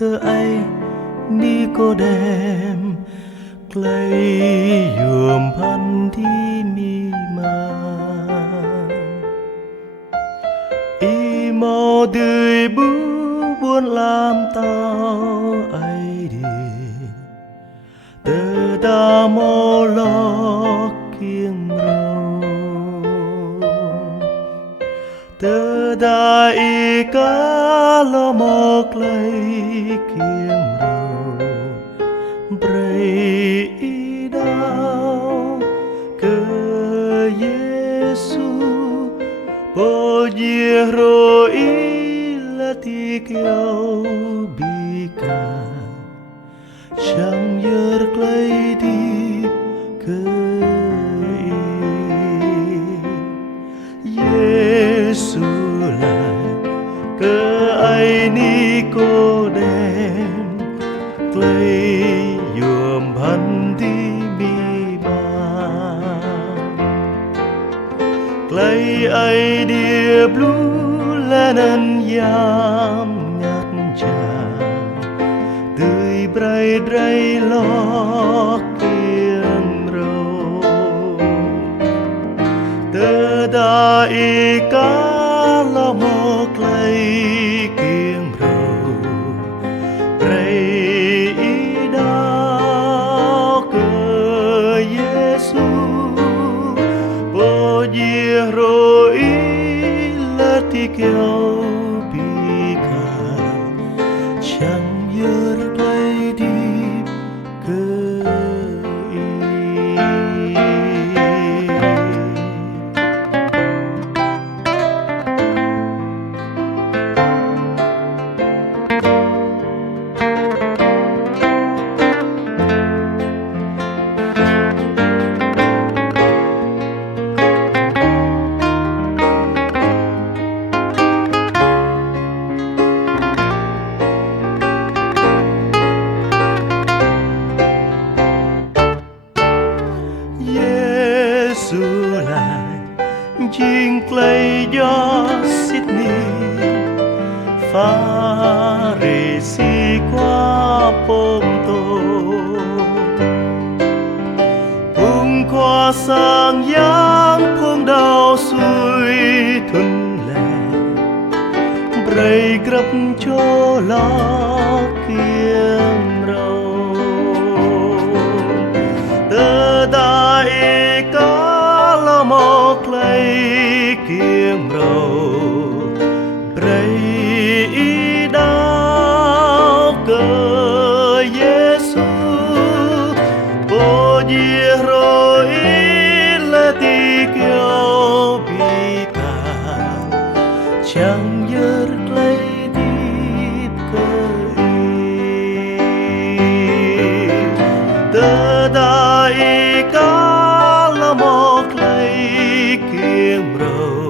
cơ ấy Nicodem clay dùm pan thi mi ma y mò đời bú buồn làm tao ai đi từ ta mò lo kiêng râu từ ta y cá lo mò clay kiêng râu bray y đau cơ Giêsu bo dia ro y la ti kêu bi ca chẳng yer clay đi cơ Giêsu lại cơ ai Nicodem clay yom ban đi mi ma clay ai dia blue lenen yam nhạt trà tươi bray dray lo kiêng râu tơ da y cá lo mò clay kiêng râu bray y đau cơ Giêsu bo dia ro y la ti kêu bi ca chẳng yer clay đi cơ Giêsu lại chinh clay gió Sydney pha rì si qua Ponto hùng qua sang giang phong đào suy thuần lệ bray grab cho lo kiêng râu tơ ta y cá lo mò clay kiêng râu bray y đau cơ Giêsu bo dia ro y la ti kêu bi ca chẳng yer clay đi cơ tơ ta y cá lo mò clay kiêng râu